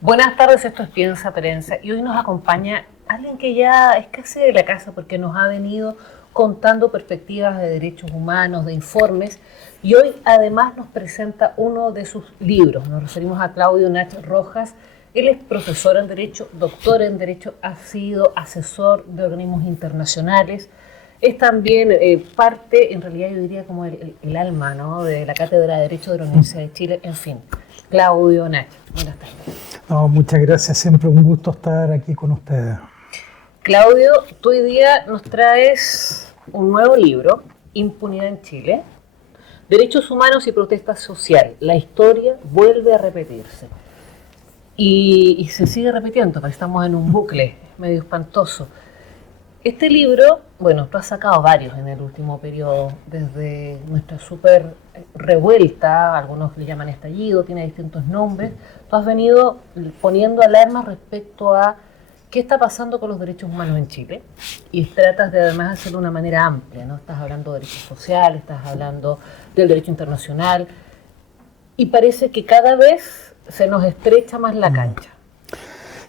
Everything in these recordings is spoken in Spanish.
Buenas tardes, esto es Piensa Prensa y hoy nos acompaña alguien que ya es casi de la casa porque nos ha venido contando perspectivas de derechos humanos, de informes, y hoy además nos presenta uno de sus libros. Nos referimos a Claudio Nach Rojas. Él es profesor en Derecho, doctor en Derecho, ha sido asesor de organismos internacionales, es también parte, en realidad yo diría como el alma, ¿no?, de la Cátedra de Derecho de la Universidad de Chile, en fin. Claudio Nach, buenas tardes. No, muchas gracias, siempre un gusto estar aquí con ustedes. Claudio, tú hoy día nos traes un nuevo libro, Impunidad en Chile, Derechos Humanos y Protesta Social. La historia vuelve a repetirse. Y se sigue repitiendo, porque estamos en un bucle medio espantoso. Este libro, bueno, tú has sacado varios en el último periodo, desde nuestra súper revuelta, algunos le llaman estallido, tiene distintos nombres. Tú has venido poniendo alarmas respecto a qué está pasando con los derechos humanos en Chile y tratas de además hacerlo de una manera amplia, ¿no? Estás hablando de derechos sociales, estás hablando del derecho internacional y parece que cada vez se nos estrecha más la cancha.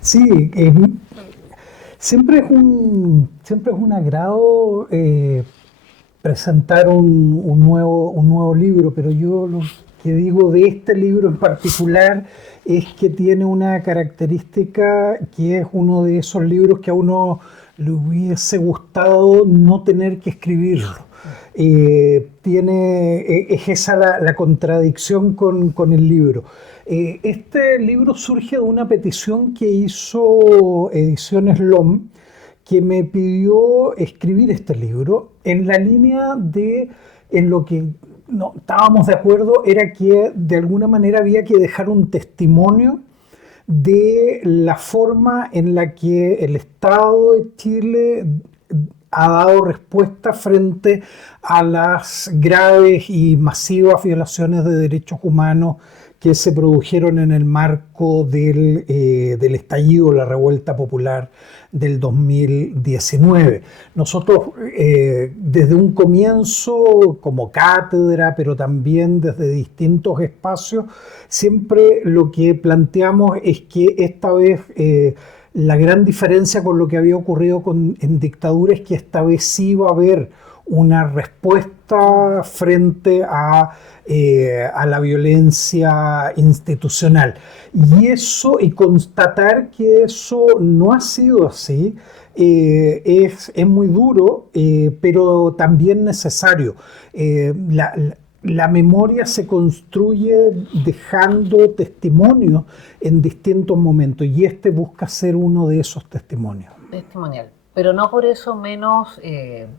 Sí, siempre es un agrado presentar un nuevo libro, pero yo lo que digo de este libro en particular es que tiene una característica que es uno de esos libros que a uno le hubiese gustado no tener que escribirlo. Es esa la contradicción con el libro. Este libro surge de una petición que hizo Ediciones LOM, que me pidió escribir este libro en la línea de, en lo que no estábamos de acuerdo, era que de alguna manera había que dejar un testimonio de la forma en la que el Estado de Chile ha dado respuesta frente a las graves y masivas violaciones de derechos humanos que se produjeron en el marco del estallido, la revuelta popular del 2019. Nosotros desde un comienzo como cátedra, pero también desde distintos espacios, siempre lo que planteamos es que esta vez la gran diferencia con lo que había ocurrido en dictadura es que esta vez sí va a haber una respuesta frente a la violencia institucional. Y constatar que eso no ha sido así es muy duro, pero también necesario. La memoria se construye dejando testimonios en distintos momentos y este busca ser uno de esos testimonios. Testimonial, pero no por eso menos,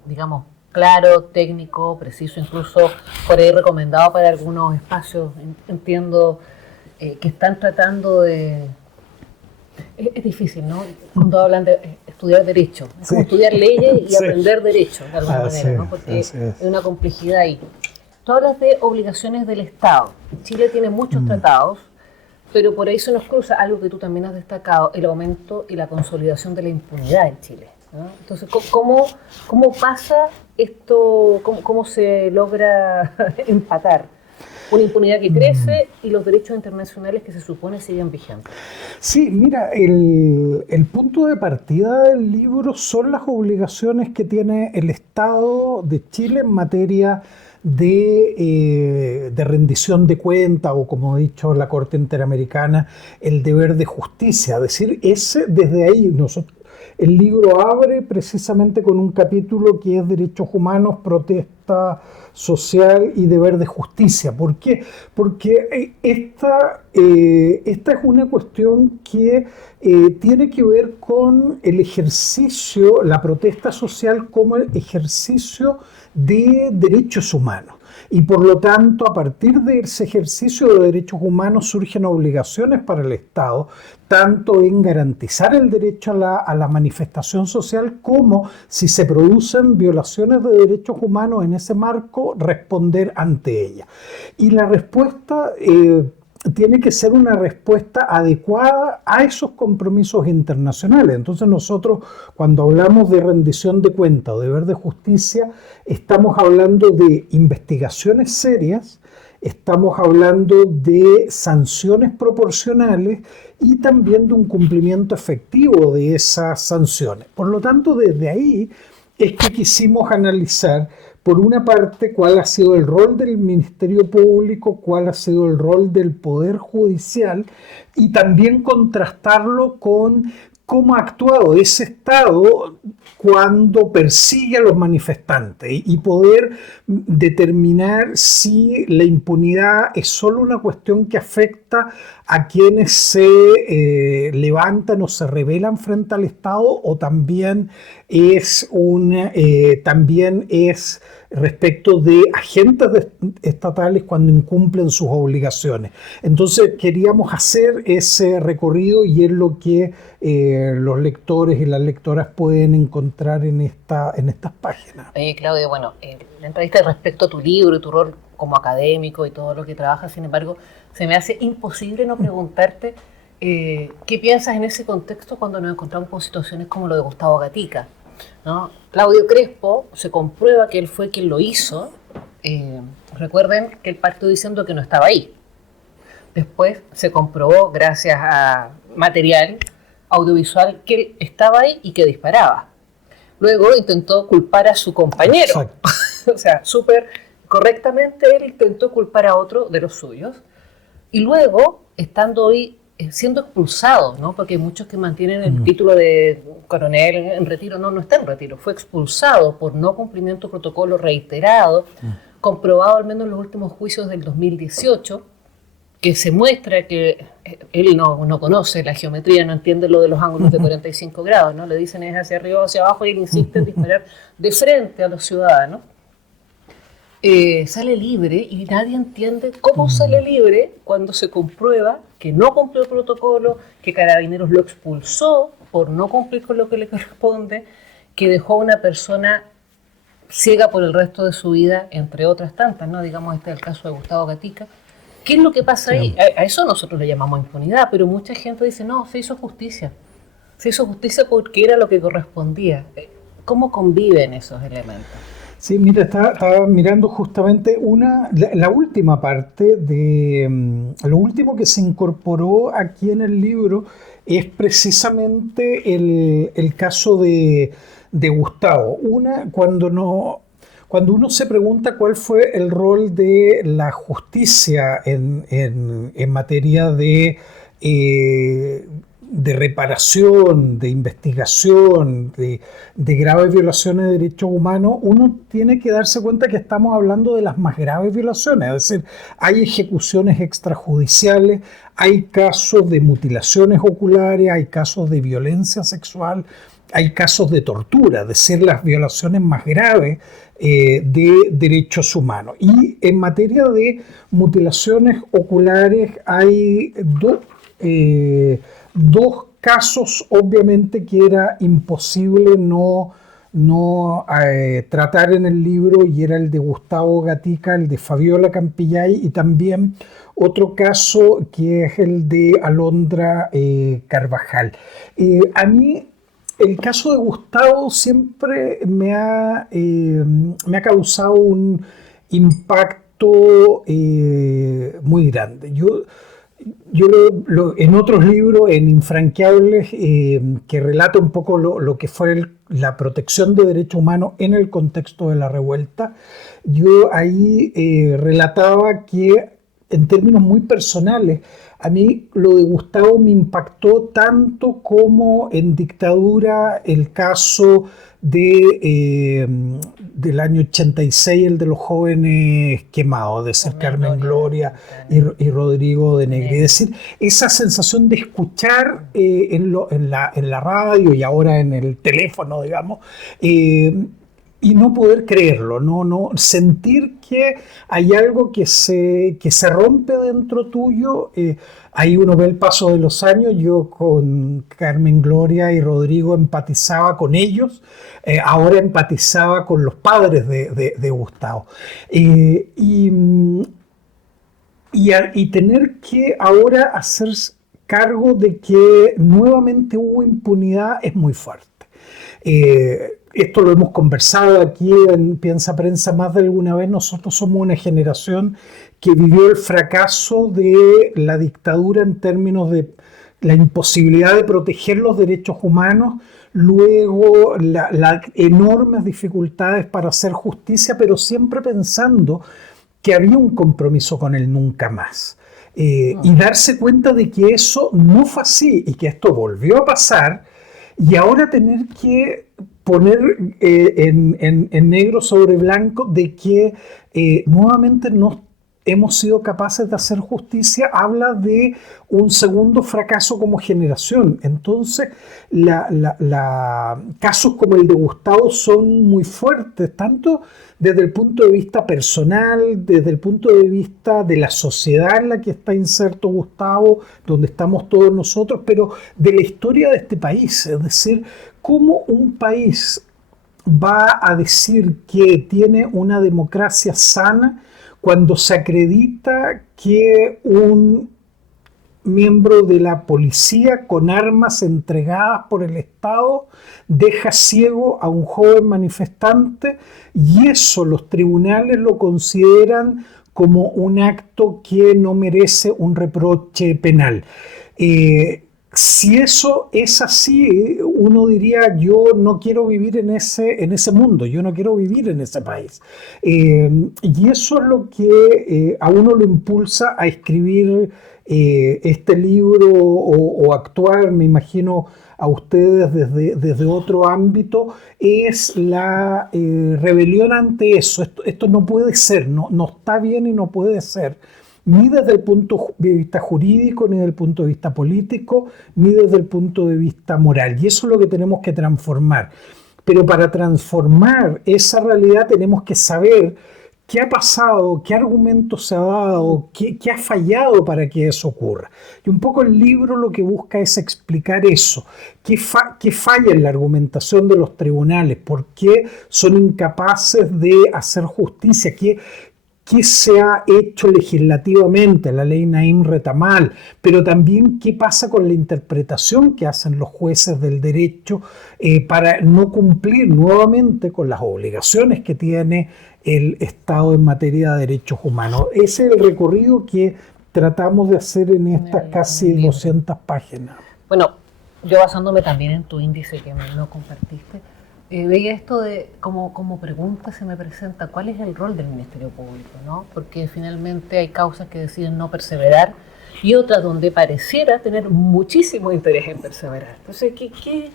digamos, claro, técnico, preciso, incluso por ahí recomendado para algunos espacios. Entiendo que están tratando de... Es difícil, ¿no? Cuando hablan de estudiar Derecho, es como estudiar leyes y aprender Derecho, de alguna manera, ¿no? Porque hay una complejidad ahí. Tú hablas de obligaciones del Estado. Chile tiene muchos tratados, pero por ahí se nos cruza algo que tú también has destacado, el aumento y la consolidación de la impunidad en Chile, ¿no? Entonces, ¿cómo pasa esto? ¿Cómo se logra empatar una impunidad que crece y los derechos internacionales que se supone siguen vigentes? Sí, mira, el punto de partida del libro son las obligaciones que tiene el Estado de Chile en materia de rendición de cuentas, o como ha dicho la Corte Interamericana, el deber de justicia. Es decir, desde ahí el libro abre precisamente con un capítulo que es Derechos Humanos, Protesta Social y Deber de Justicia. ¿Por qué? Porque esta es una cuestión que tiene que ver con el ejercicio, la protesta social como el ejercicio de derechos humanos. Y por lo tanto, a partir de ese ejercicio de derechos humanos surgen obligaciones para el Estado, tanto en garantizar el derecho a la manifestación social, como si se producen violaciones de derechos humanos en ese marco, responder ante ella. Y la respuesta tiene que ser una respuesta adecuada a esos compromisos internacionales. Entonces nosotros, cuando hablamos de rendición de cuentas o deber de justicia, estamos hablando de investigaciones serias estamos hablando de sanciones proporcionales y también de un cumplimiento efectivo de esas sanciones. Por lo tanto, desde ahí es que quisimos analizar, por una parte, cuál ha sido el rol del Ministerio Público, cuál ha sido el rol del Poder Judicial, y también contrastarlo con cómo ha actuado ese Estado cuando persigue a los manifestantes y poder determinar si la impunidad es solo una cuestión que afecta a quienes se levantan o se rebelan frente al Estado, o también también es respecto de agentes estatales cuando incumplen sus obligaciones. Entonces queríamos hacer ese recorrido y es lo que los lectores y las lectoras pueden encontrar en estas páginas. Claudio, bueno, la entrevista respecto a tu libro y tu rol como académico y todo lo que trabajas, sin embargo, se me hace imposible no preguntarte qué piensas en ese contexto cuando nos encontramos con situaciones como lo de Gustavo Gatica, ¿no? Claudio Crespo, se comprueba que él fue quien lo hizo. Recuerden que él partió diciendo que no estaba ahí. Después se comprobó, gracias a material audiovisual, que él estaba ahí y que disparaba. Luego intentó culpar a su compañero. O sea, súper correctamente él intentó culpar a otro de los suyos. Y luego, estando hoy siendo expulsado, ¿no? Porque hay muchos que mantienen el título de coronel en retiro. No está en retiro, fue expulsado por no cumplimiento de protocolo reiterado, comprobado al menos en los últimos juicios del 2018, que se muestra que él no conoce la geometría, no entiende lo de los ángulos de 45 grados, ¿no? Le dicen es hacia arriba o hacia abajo y él insiste en disparar de frente a los ciudadanos. Sale libre y nadie entiende cómo sale libre cuando se comprueba que no cumplió el protocolo, que Carabineros lo expulsó por no cumplir con lo que le corresponde, que dejó a una persona ciega por el resto de su vida, entre otras tantas, ¿no? Digamos, este es el caso de Gustavo Gatica. ¿Qué es lo que pasa ahí? A eso nosotros le llamamos impunidad, pero mucha gente dice, no, se hizo justicia. Se hizo justicia porque era lo que correspondía. ¿Cómo conviven esos elementos? Sí, mira, estaba mirando justamente la última parte de lo último que se incorporó aquí en el libro es precisamente el caso de Gustavo. Cuando uno se pregunta cuál fue el rol de la justicia en materia de reparación, de investigación, de graves violaciones de derechos humanos, uno tiene que darse cuenta que estamos hablando de las más graves violaciones. Es decir, hay ejecuciones extrajudiciales, hay casos de mutilaciones oculares, hay casos de violencia sexual, hay casos de tortura, es decir, las violaciones más graves de derechos humanos. Y en materia de mutilaciones oculares hay dos casos, obviamente, que era imposible no tratar en el libro, y era el de Gustavo Gatica, el de Fabiola Campillay, y también otro caso que es el de Alondra Carvajal. A mí el caso de Gustavo siempre me ha causado un impacto muy grande. Yo en otros libros, en Infranqueables, que relata un poco lo que fue la protección de derechos humanos en el contexto de la revuelta, yo ahí relataba que, en términos muy personales, a mí lo de Gustavo me impactó tanto como en dictadura el caso del año 86, el de los jóvenes quemados, de ser Carmen Gloria y Rodrigo de Negri. Es decir, esa sensación de escuchar en la radio y ahora en el teléfono, digamos, y no poder creerlo, no sentir que hay algo que se rompe dentro tuyo. Ahí uno ve el paso de los años. Yo con Carmen Gloria y Rodrigo empatizaba con ellos, ahora empatizaba con los padres de Gustavo. Y tener que ahora hacer cargo de que nuevamente hubo impunidad es muy fuerte. Esto lo hemos conversado aquí en Piensa Prensa más de alguna vez. Nosotros somos una generación que vivió el fracaso de la dictadura en términos de la imposibilidad de proteger los derechos humanos, luego las enormes dificultades para hacer justicia, pero siempre pensando que había un compromiso con el nunca más. Y darse cuenta de que eso no fue así y que esto volvió a pasar, y ahora tener que poner en negro sobre blanco de que nuevamente no hemos sido capaces de hacer justicia, habla de un segundo fracaso como generación. Entonces, casos como el de Gustavo son muy fuertes, tanto desde el punto de vista personal, desde el punto de vista de la sociedad en la que está inserto Gustavo, donde estamos todos nosotros, pero de la historia de este país. Es decir, cómo un país va a decir que tiene una democracia sana cuando se acredita que un miembro de la policía con armas entregadas por el Estado deja ciego a un joven manifestante, y eso los tribunales lo consideran como un acto que no merece un reproche penal. Si eso es así, uno diría, yo no quiero vivir en ese mundo, yo no quiero vivir en ese país. Y eso es lo que a uno lo impulsa a escribir este libro o actuar, me imagino, a ustedes desde otro ámbito, es la rebelión ante eso. Esto no puede ser, no está bien y no puede ser, ni desde el punto de vista jurídico, ni desde el punto de vista político, ni desde el punto de vista moral. Y eso es lo que tenemos que transformar. Pero para transformar esa realidad tenemos que saber qué ha pasado, qué argumentos se ha dado, qué ha fallado para que eso ocurra. Y un poco el libro lo que busca es explicar eso. ¿Qué falla en la argumentación de los tribunales? ¿Por qué son incapaces de hacer justicia? ¿Qué se ha hecho legislativamente, la ley Naim Retamal, pero también qué pasa con la interpretación que hacen los jueces del derecho para no cumplir nuevamente con las obligaciones que tiene el Estado en materia de derechos humanos? Ese es el recorrido que tratamos de hacer en estas casi 200 páginas. Bueno, yo basándome también en tu índice que me lo compartiste, veía esto de como pregunta se me presenta, ¿cuál es el rol del Ministerio Público? ¿No? Porque finalmente hay causas que deciden no perseverar y otras donde pareciera tener muchísimo interés en perseverar. Entonces, ¿qué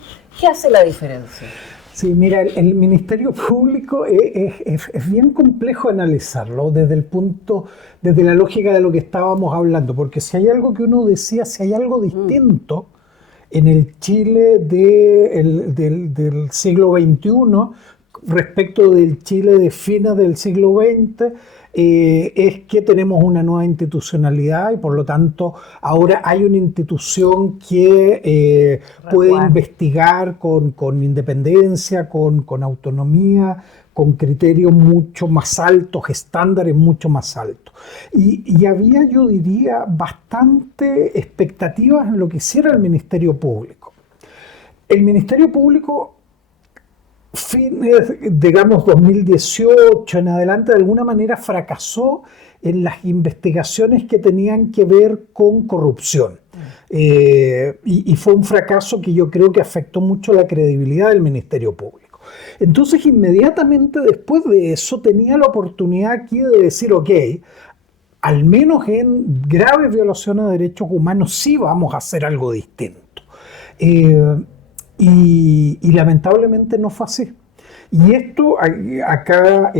hace la diferencia? Sí, mira, el Ministerio Público es bien complejo analizarlo desde la lógica de lo que estábamos hablando, porque si hay algo que uno decía, si hay algo distinto en el Chile del siglo XXI respecto del Chile de fines del siglo XX, es que tenemos una nueva institucionalidad y por lo tanto ahora hay una institución que puede investigar con independencia, con autonomía, con criterios mucho más altos, estándares mucho más altos. Y había, yo diría, bastante expectativas en lo que hiciera el Ministerio Público. El Ministerio Público, digamos 2018 en adelante, de alguna manera fracasó en las investigaciones que tenían que ver con corrupción. Y fue un fracaso que yo creo que afectó mucho la credibilidad del Ministerio Público. Entonces, inmediatamente después de eso, tenía la oportunidad aquí de decir, ok, al menos en graves violaciones de derechos humanos sí vamos a hacer algo distinto. Y lamentablemente no fue así. Y esto acá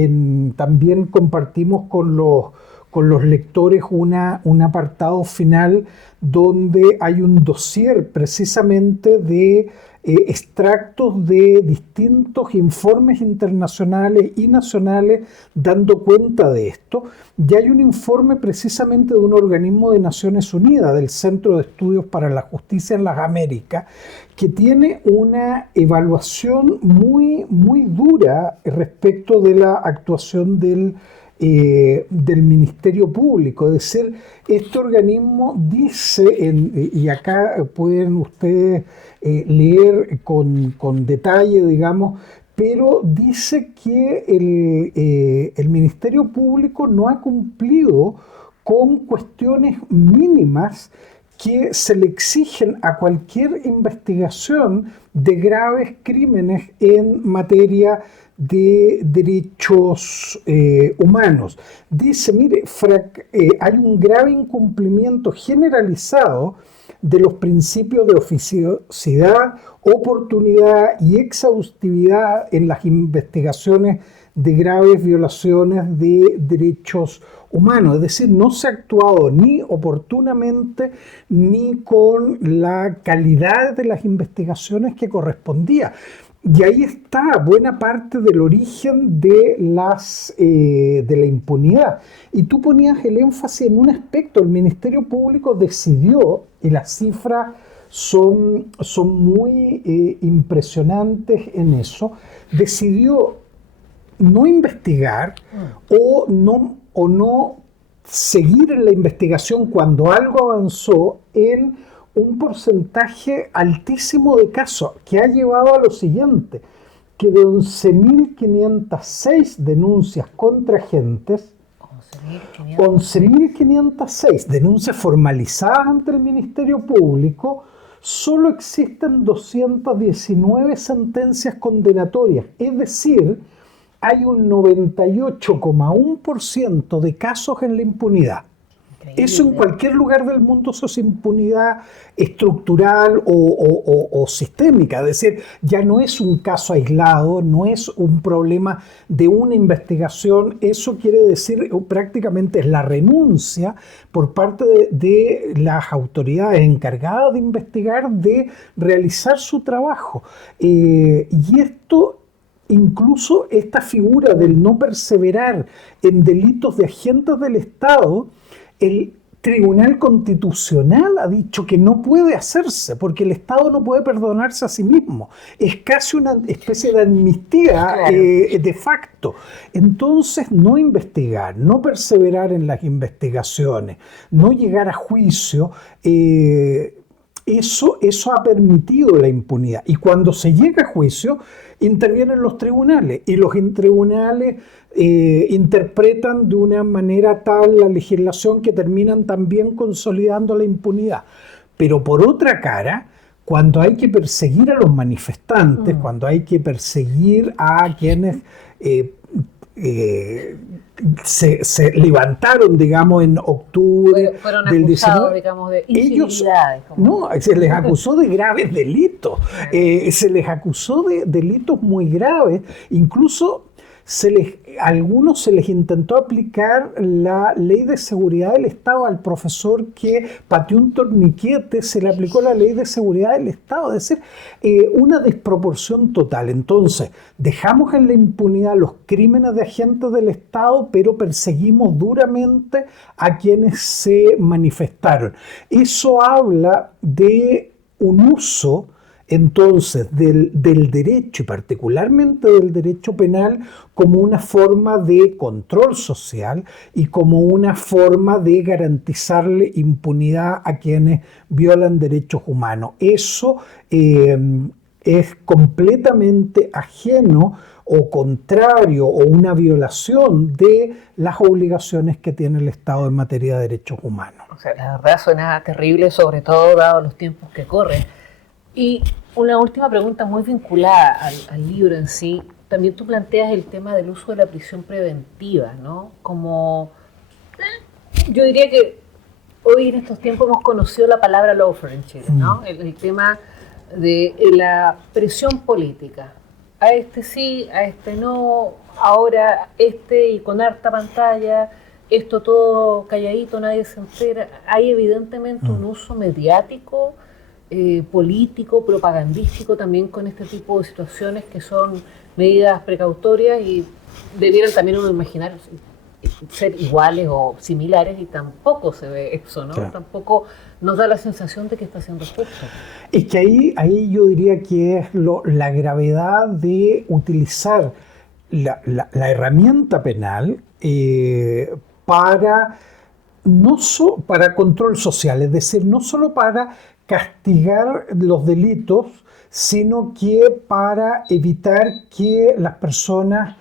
también compartimos con los lectores un apartado final donde hay un dossier precisamente de extractos de distintos informes internacionales y nacionales dando cuenta de esto. Y hay un informe precisamente de un organismo de Naciones Unidas, del Centro de Estudios para la Justicia en las Américas, que tiene una evaluación muy, muy dura respecto de la actuación del Ministerio Público. Es decir, este organismo dice, y acá pueden ustedes leer con detalle, digamos, pero dice que el Ministerio Público no ha cumplido con cuestiones mínimas que se le exigen a cualquier investigación de graves crímenes en materia de derechos humanos. Dice, mire, hay un grave incumplimiento generalizado de los principios de oficiosidad, oportunidad y exhaustividad en las investigaciones de graves violaciones de derechos humanos. Es decir, no se ha actuado ni oportunamente ni con la calidad de las investigaciones que correspondía. Y ahí está buena parte del origen de la impunidad. Y tú ponías el énfasis en un aspecto. El Ministerio Público decidió, y las cifras son muy impresionantes en eso, decidió no investigar o no seguir en la investigación cuando algo avanzó en un porcentaje altísimo de casos, que ha llevado a lo siguiente, que de 11.506 denuncias contra agentes, 11.506 denuncias formalizadas ante el Ministerio Público, solo existen 219 sentencias condenatorias, es decir, hay un 98,1% de casos en la impunidad. Eso en cualquier lugar del mundo eso es impunidad estructural o sistémica, es decir, ya no es un caso aislado, no es un problema de una investigación, eso quiere decir prácticamente es la renuncia por parte de las autoridades encargadas de investigar, de realizar su trabajo. Y esto, incluso esta figura del no perseverar en delitos de agentes del Estado, el Tribunal Constitucional ha dicho que no puede hacerse porque el Estado no puede perdonarse a sí mismo. Es casi una especie de amnistía de facto. Entonces, no investigar, no perseverar en las investigaciones, no llegar a juicio, eso ha permitido la impunidad. Y cuando se llega a juicio, intervienen los tribunales y los tribunales interpretan de una manera tal la legislación que terminan también consolidando la impunidad. Pero por otra cara, cuando hay que perseguir a los manifestantes, cuando hay que perseguir a quienes se levantaron, digamos, en octubre fueron del 19, digamos, de incivilidades. No, se les acusó de graves delitos, se les acusó de delitos muy graves, incluso a algunos se les intentó aplicar la ley de seguridad del Estado. Al profesor que pateó un torniquete se le aplicó la ley de seguridad del Estado, es decir, una desproporción total. Entonces, dejamos en la impunidad los crímenes de agentes del Estado, pero perseguimos duramente a quienes se manifestaron. Eso habla de un uso entonces del derecho, y particularmente del derecho penal, como una forma de control social y como una forma de garantizarle impunidad a quienes violan derechos humanos. Eso es completamente ajeno o contrario o una violación de las obligaciones que tiene el Estado en materia de derechos humanos. O sea, la verdad suena terrible, sobre todo dado los tiempos que corren. Y una última pregunta muy vinculada al libro en sí. También tú planteas el tema del uso de la prisión preventiva, ¿no? Como, yo diría que hoy en estos tiempos hemos conocido la palabra lawfare en Chile, ¿no? El tema de la presión política. A este sí, a este no, ahora este y con harta pantalla, esto todo calladito, nadie se entera. Hay evidentemente un uso mediático, político, propagandístico también con este tipo de situaciones que son medidas precautorias y debieran también uno imaginar ser iguales o similares y tampoco se ve eso, ¿no? Claro. Tampoco nos da la sensación de que está haciendo justo. Es que ahí yo diría que es la gravedad de utilizar la herramienta penal para control social, es decir, no solo para castigar los delitos, sino que para evitar que las personas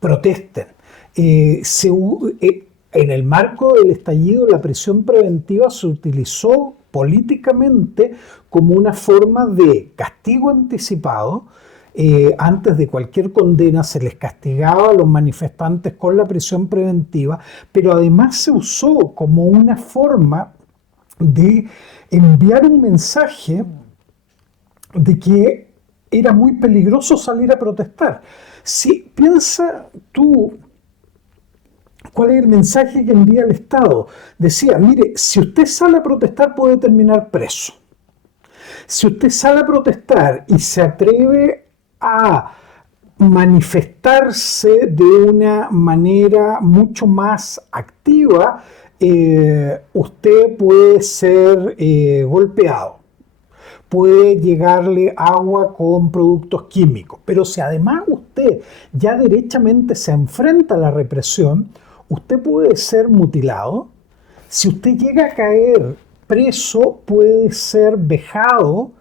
protesten. En el marco del estallido, la prisión preventiva se utilizó políticamente como una forma de castigo anticipado. Antes de cualquier condena se les castigaba a los manifestantes con la prisión preventiva, pero además se usó como una forma de enviar un mensaje de que era muy peligroso salir a protestar. Si piensa tú, ¿cuál es el mensaje que envía el Estado? Decía, mire, si usted sale a protestar puede terminar preso. Si usted sale a protestar y se atreve a manifestarse de una manera mucho más activa, usted puede ser golpeado, puede llegarle agua con productos químicos. Pero si además usted ya derechamente se enfrenta a la represión, usted puede ser mutilado. Si usted llega a caer preso, puede ser vejado,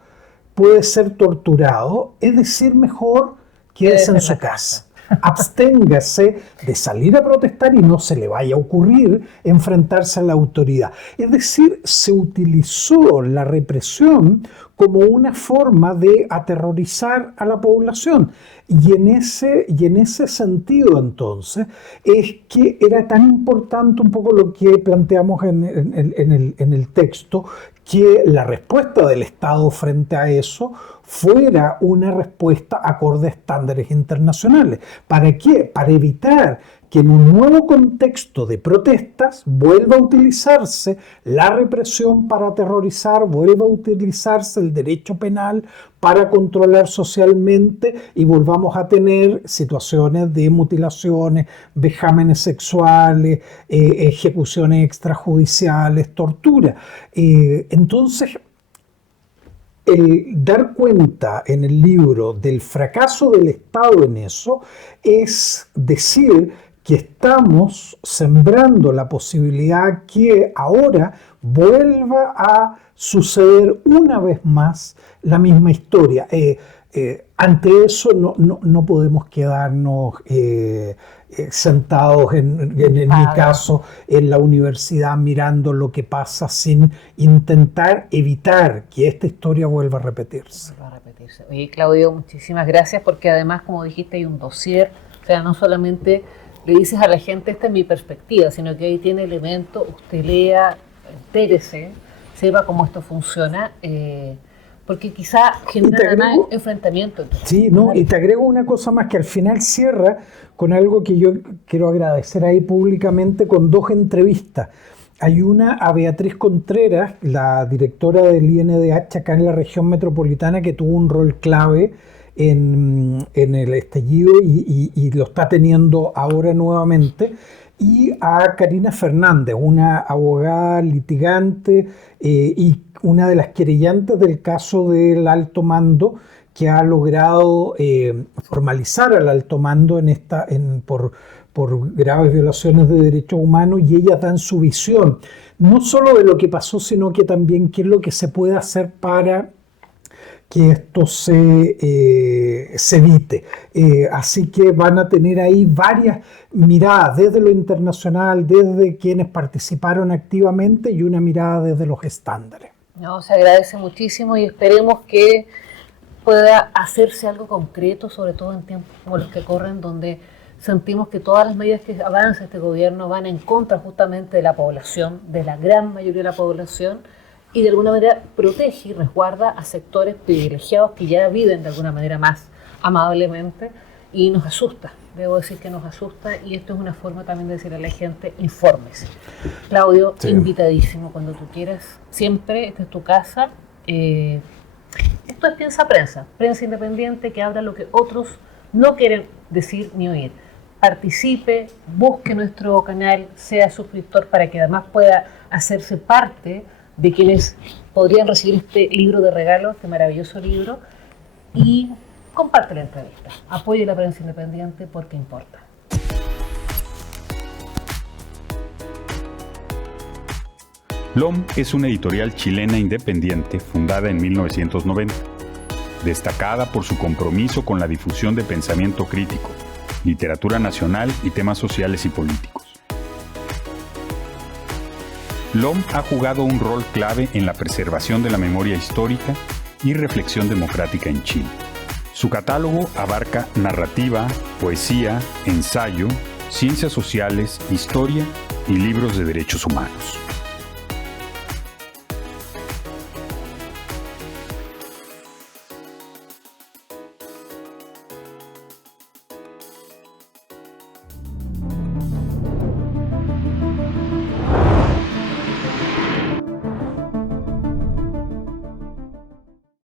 puede ser torturado. Es decir, mejor quédese en su casa. Absténgase de salir a protestar y no se le vaya a ocurrir enfrentarse a la autoridad. Es decir, se utilizó la represión como una forma de aterrorizar a la población. Y en ese sentido, entonces, es que era tan importante un poco lo que planteamos en el texto, que la respuesta del Estado frente a eso fuera una respuesta acorde a estándares internacionales. ¿Para qué? Para evitar que en un nuevo contexto de protestas vuelva a utilizarse la represión para aterrorizar, vuelva a utilizarse el derecho penal para controlar socialmente y volvamos a tener situaciones de mutilaciones, vejámenes sexuales, ejecuciones extrajudiciales, tortura. Entonces, el dar cuenta en el libro del fracaso del Estado en eso es decir que estamos sembrando la posibilidad que ahora vuelva a suceder una vez más la misma historia. Ante eso no podemos quedarnos sentados, en mi caso, en la universidad mirando lo que pasa sin intentar evitar que esta historia vuelva a repetirse. Oye, Claudio, muchísimas gracias porque además, como dijiste, hay un dossier, o sea, no solamente le dices a la gente, esta es mi perspectiva, sino que ahí tiene elementos, usted lea, entérese, sepa cómo esto funciona, porque quizá genera además enfrentamiento. Sí, no, y te agrego una cosa más que al final cierra con algo que yo quiero agradecer ahí públicamente con 2 entrevistas. Hay una a Beatriz Contreras, la directora del INDH acá en la región metropolitana, que tuvo un rol clave en el estallido y lo está teniendo ahora nuevamente, y a Karina Fernández, una abogada litigante y una de las querellantes del caso del alto mando, que ha logrado formalizar al alto mando por graves violaciones de derechos humanos, y ellas dan su visión, no solo de lo que pasó, sino que también qué es lo que se puede hacer para que esto se evite. Así que van a tener ahí varias miradas desde lo internacional, desde quienes participaron activamente y una mirada desde los estándares. No, se agradece muchísimo y esperemos que pueda hacerse algo concreto, sobre todo en tiempos como los que corren, donde sentimos que todas las medidas que avanza este gobierno van en contra justamente de la población, de la gran mayoría de la población, y de alguna manera protege y resguarda a sectores privilegiados que ya viven de alguna manera más amablemente, y nos asusta, debo decir que nos asusta, y esto es una forma también de decirle a la gente, infórmese. Claudio, sí, invitadísimo cuando tú quieras, siempre, esta es tu casa. Esto es Piensa Prensa, prensa independiente que habla lo que otros no quieren decir ni oír. Participe, busque nuestro canal, sea suscriptor para que además pueda hacerse parte de quienes podrían recibir este libro de regalo, este maravilloso libro, y comparte la entrevista. Apoye la prensa independiente porque importa. LOM es una editorial chilena independiente fundada en 1990, destacada por su compromiso con la difusión de pensamiento crítico, literatura nacional y temas sociales y políticos. LOM ha jugado un rol clave en la preservación de la memoria histórica y reflexión democrática en Chile. Su catálogo abarca narrativa, poesía, ensayo, ciencias sociales, historia y libros de derechos humanos.